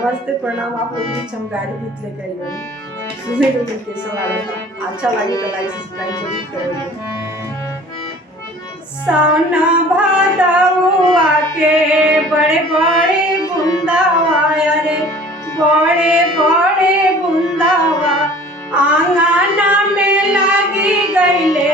नमस्ते प्रणाम। आप लोग बीच हम गाड़ी बीत लेके आई बनी सुने लोग कैसा लगा, अच्छा लगे तो लाइक सब्सक्राइब जरूर करेंगे। सावना भादवा के बड़े बड़े बुंदावा रे, बड़े बड़े बुंदावा आंगना में लगी गईले